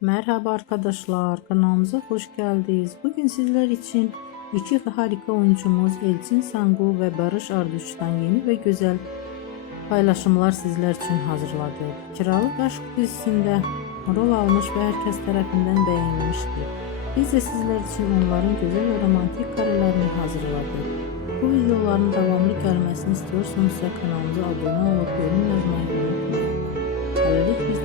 Merhaba arkadaşlar, kanalımıza hoş geldiniz. Bugün sizler için iki harika oyuncumuz Elçin Sangu ve Barış Arduç'tan yeni ve güzel paylaşımlar sizler için hazırladık. Kiralık Aşk dizisinde rol almış ve herkes tarafından beğenilmişti. Biz de sizler için onların güzel ve romantik karelerini hazırladık. Bu videoların devamlı gelmesini istiyorsanız kanalımıza abone olup yorum yazmayı unutmayın. Böylelikle